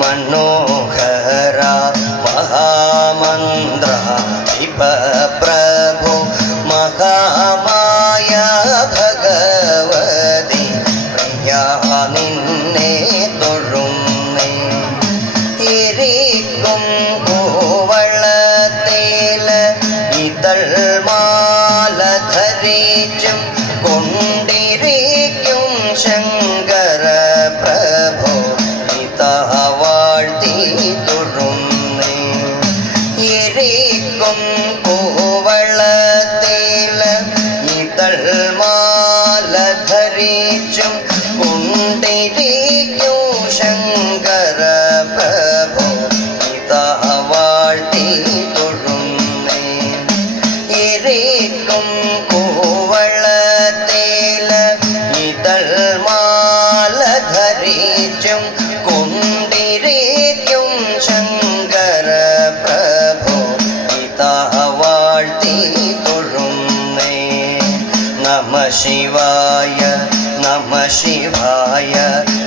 മനോഹര മഹാമന്ത്ര പ്രഭു മഹാമായ ഭഗവതി പ്രിയ നിന്നെ തൊഴുന്നേ ഇരിക്കും കൂവളത്തേല ഇതൾ മാല ധരിച്ചും കൊണ്ടിരിക്കും ശങ്കര പ്രഭു ഇതാ വാഴ്ത്തി തൊഴുന്നേ ഇരിക്കും കൂവളത്തേല ഇതൾ മാല ധരിച്ചും കൊണ്ടിരിക്കും ശങ്കര പ്രഭു ഇതാ വാഴ്ത്തി തൊഴുന്നേ ഇരിക്കും കൂവളത്തേല ഇതൾ മാല ധരിച്ചും കൊണ്ടിരിക്കും ശങ്കര പ്രഭു ഇതാ വാഴ്ത്തി തൊഴുന്നേ നമ ശിവായ നമ ശിവായ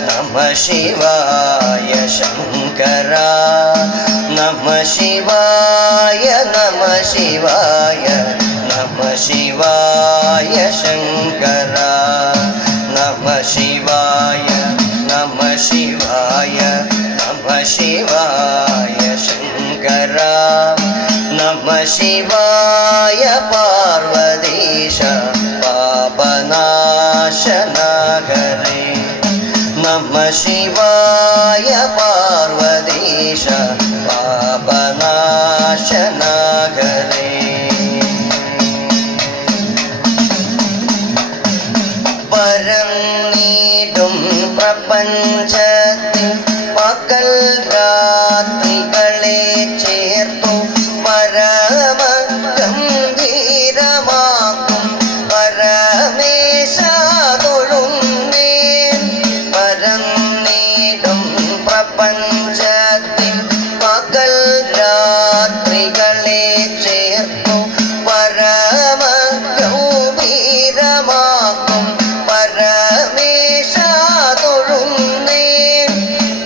നമ ശിവായ ശങ്കര നമ ശിവായ നമ ശിവായ നമ ശിവായ ശങ്കര നമ ശിവായ നമ ശിവായ നമ ശിവായ ശങ്കര നമ ശിവായ പാർവതീശ പാപനാശനകരേ നമ ശിവായ പാർവതീശ പാപനാശനകരേ പരന്നീടും പ്രപഞ്ചത്തിൽ പകൽ രാത്രികളെ ചേർത്തു പരമ ഗംഭീരമാക്കും പരമേശ തൊഴുന്നേൻ പരന്നീടും പ്രപഞ്ചത്തിൽ പകൽ രാത്രികളെ ചേർത്തു പരമ ഗംഭീരമാക്കും പരമേശ തൊഴുന്നേൻ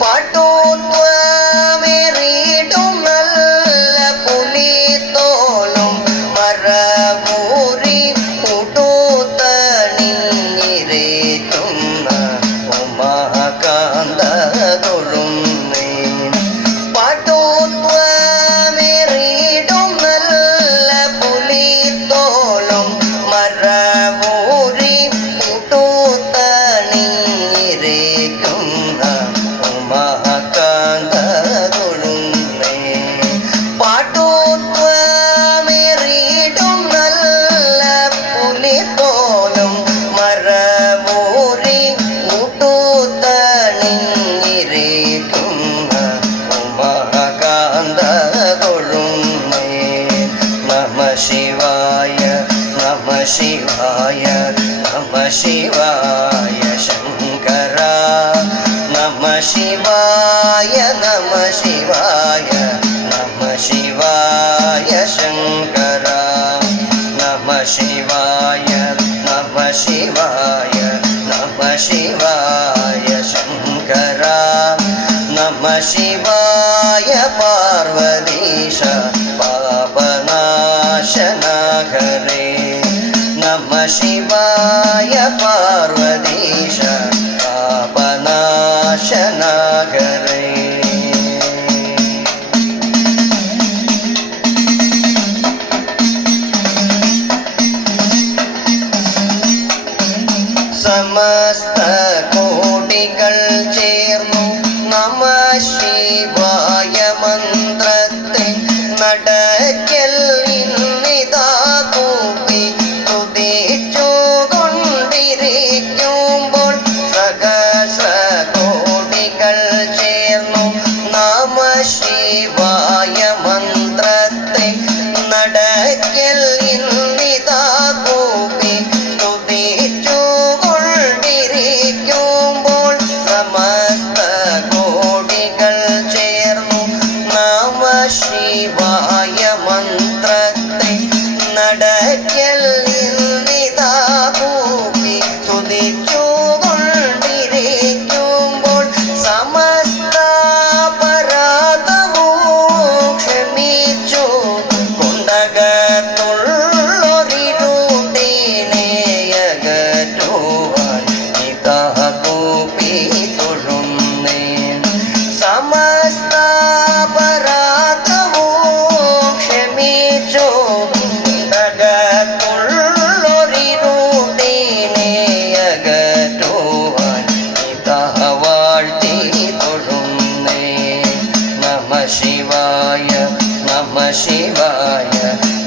പാട്ടോത്വമേറിയിടും നല്ല പുലിത്തോലും മരമൂരി കൂട്ടോത്തണിഞ്ഞിരേറ്റുന്ന ഉമാകാന്ത തൊഴുന്നേൻ പാട്ടോത്വമേറിയിടും നല്ല പുലിത്തോലും മരമൂരി കൂട്ടോത്തണിഞ്ഞിരേറ്റുന്ന ഉമാകാന്ത തൊഴുന്നേ പാട്ടോത്വമേറിയിടും നല്ല പുലിത്തോലും മരമൂരി കൂട്ടോത്തണിഞ്ഞിരേറ്റുന്ന ഉമാകാന്ത തൊഴുന്നേ നമ ശിവായ നമ ശിവായ നമ ശിവായ ശങ്കര നമ ശിവായ നമ ശിവായ നമ ശിവായ ശങ്കര നമ ശിവായ നമ ശിവായ നമ ശിവായ ശങ്കര നമ ശിവായ പാർവതീശ പാപനാശനകരേ നമ ശിവായ പാർവതീശ പാപനാശനകരേ സമസ്ത കോടികൾ ചേർന്നു നമ ശിവായ മന്ത്രത്തെ നടക്കൽ ഇന്നിതാ കൂപ്പി തുതിച്ചു കൊണ്ടിരിക്കുമ്പോൾ സഹസ്ര കോടികൾ ചേർന്നു നമ ശിവായ മന്ത്രത്തെ നടക്കൽ ഇന്നിതാ കൂപ്പി തുതിച്ചു കൊണ്ടിരിക്കുമ്പോൾ സമസ്ത കോടികൾ ചേർന്നു നമ ശിവായ മന്ത്രത്തെ നടക്കൽ ഇന്നിതാ കൂപ്പി തുതിച്ചു കൊണ്ടിരിക്കുമ്പോൾ സമസ്ത സമസ്താപരാധവും ക്ഷമിച്ചോ അകത്തുള്ളൊരിരുട്ടിനെ അകറ്റുവാൻ ഇതാ വാഴ്ത്തി തൊഴുന്നേ. നമ ശിവായ നമ ശിവായ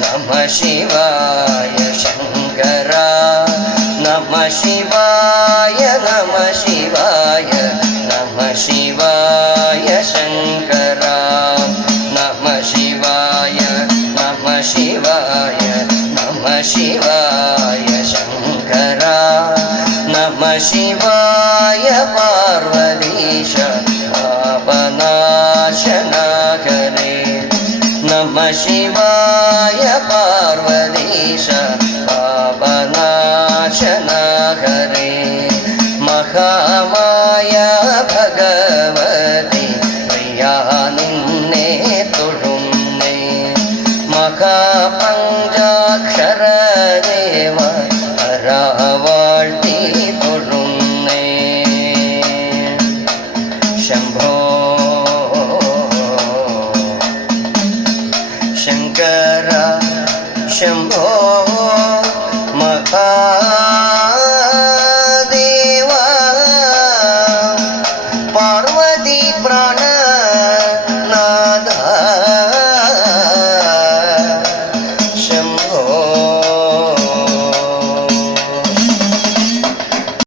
നമ ശിവായ ശങ്കര നമ ശിവായ നമ ശിവായ നമ ശിവായ ശങ്കര നമ ശിവായ നമ ശിവായ നമ ശിവായ ശങ്കര നമ ശിവായ പാർവതീശ പാപനാശനകരേ നമ ശിവായ പാർവതീശ പാപനാശനകരേ മഹാമായ ഭഗവതി പ്രിയാ നിന്നെ തൊഴുന്നേ. മഹാപഞ്ചാക്ഷരദേവ പരാവാഴ്ത്തി തൊഴുന്നേ. ശംഭോ ശങ്കര ശംഭോ